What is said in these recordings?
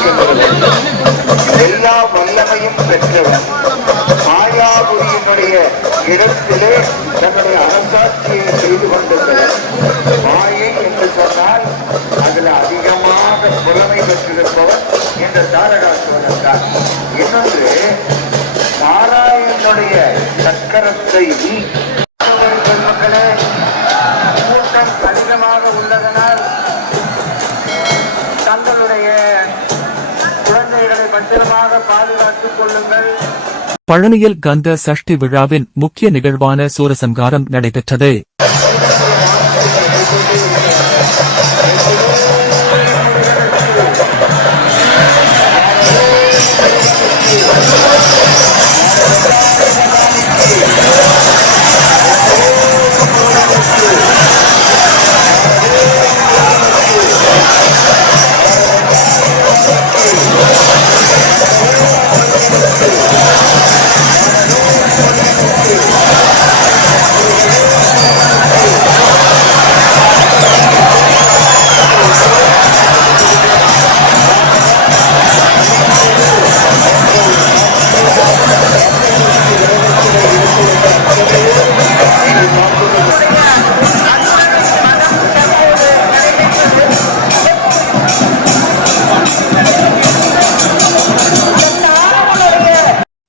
இருக்கின்றது எல்லா வல்லமையும் பெற்றவர். மாயாபுரியினுடைய இடத்திலே தன்னுடைய அரசாட்சியை செய்து கொண்டிருக்கிறார். மாயை என்று சொன்னால் அதுல அதிகமாக புலமை பெற்றிருப்பவர் என்று தாரகாசுரன் தான். இன்னொன்று நாராயணனுடைய சக்கரத்தை கொள்ளுங்கள் பழனியில் கந்த சஷ்டி விழாவின் முக்கிய நிகழ்வான சூரசம்காரம் நடைபெற்றது.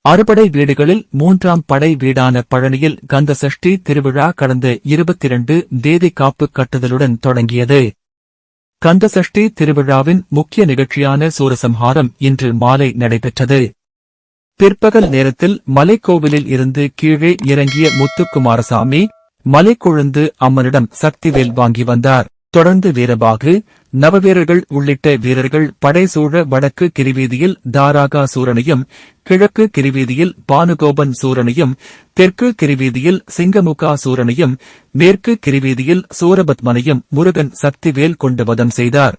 அறுபடை வீடுகளில் மூன்றாம் படை வீடான பழனியில் கந்த சஷ்டி திருவிழா கடந்த இருபத்தி இரண்டு தேதி காப்பு கட்டுதலுடன் தொடங்கியது. கந்த சஷ்டி திருவிழாவின் முக்கிய நிகழ்ச்சியான சூரசம்ஹாரம் இன்று மாலை நடைபெற்றது. பிற்பகல் நேரத்தில் மலைக்கோவிலில் இருந்து கீழே இறங்கிய முத்துக்குமாரசாமி மலைக்கொழுந்து அம்மனிடம் சக்திவேல் வாங்கி வந்தார். தொடர்ந்து வீரபாகு நவவீரர்கள் உள்ளிட்ட வீரர்கள் படைசூழ வடக்கு கிரிவீதியில் தாராகா சூரனையும் கிழக்கு கிரிவீதியில் பானுகோபன் சூரனையும் தெற்கு கிரிவீதியில் சிங்கமுகா சூரனையும் மேற்கு கிரிவீதியில் சூரபத்மனையும் முருகன் சக்திவேல் கொண்டு வதம் செய்தார்.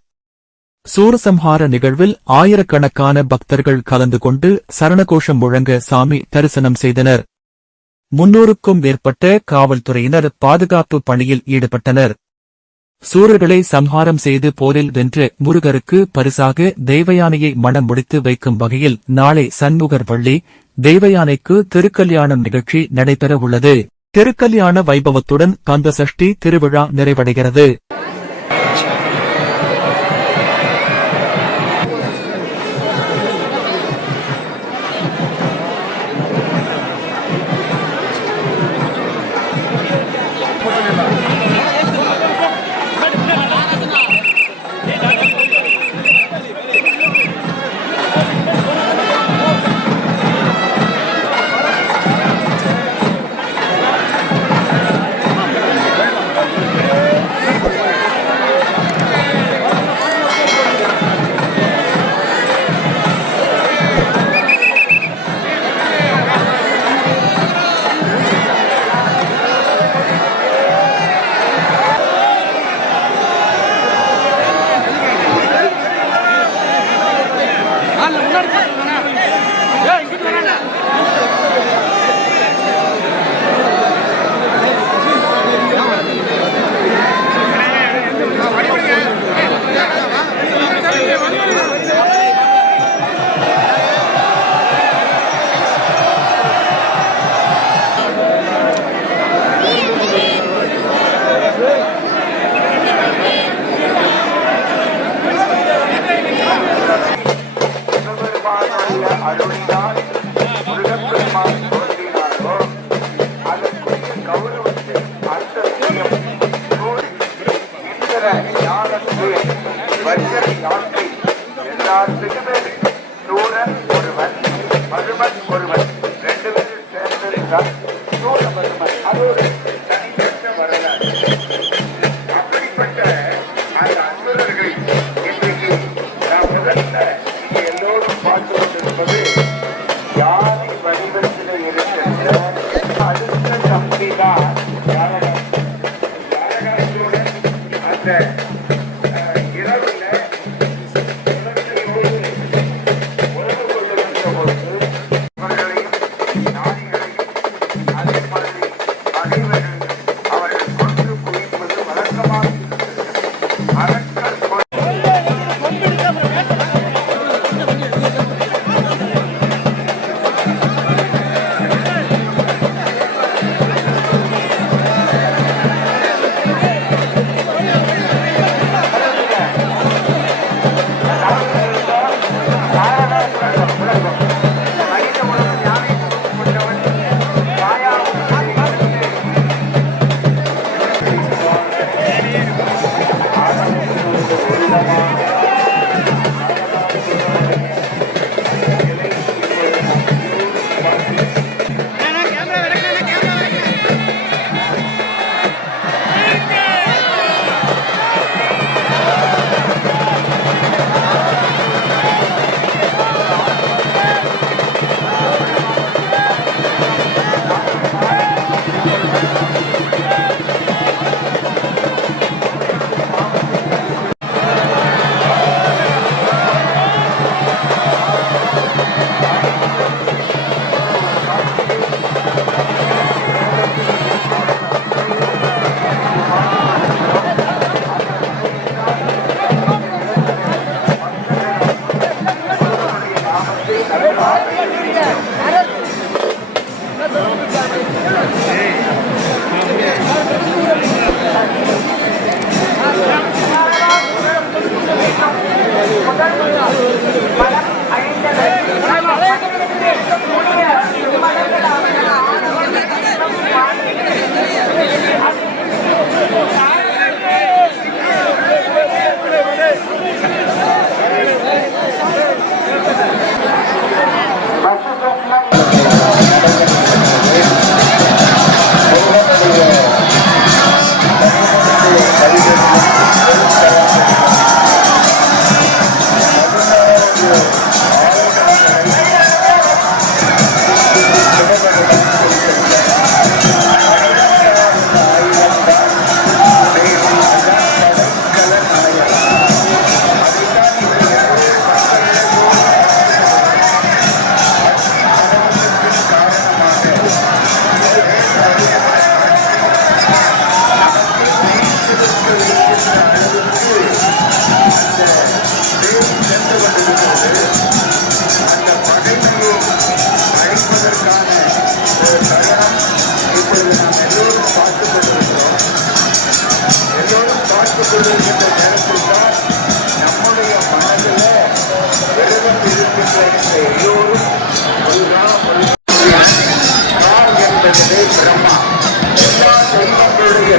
சூரசம்ஹார நிகழ்வில் ஆயிரக்கணக்கான பக்தர்கள் கலந்து கொண்டு சரணகோஷம் முழங்க சாமி தரிசனம் செய்தனர். முன்னூறுக்கும் மேற்பட்ட காவல்துறையினர் பாதுகாப்பு பணியில் ஈடுபட்டனர். சூரர்களை சம்ஹாரம் செய்து போரில் வென்று முருகருக்கு பரிசாக தெய்வயானையை மனம் முடித்து வைக்கும் வகையில் நாளை சண்முகர் வள்ளி தெய்வயானைக்கு திருக்கல்யாணம் நிகழ்ச்சி நடைபெற உள்ளது திருக்கல்யாண வைபவத்துடன் கந்தசஷ்டி திருவிழா நிறைவடைகிறது. வரிகளை காட்டி எல்லாத்துக்குமே சூழல் ஒருவன் மருமன் ஒருவன். அப்படிப்பட்ட அந்த அன்பர்களை இன்றைக்கு நாம் எல்லோரும் பார்த்து கொண்டிருப்பது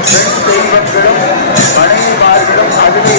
பெண் தெய்வங்களும் மனைவிமார்களும் அதுவே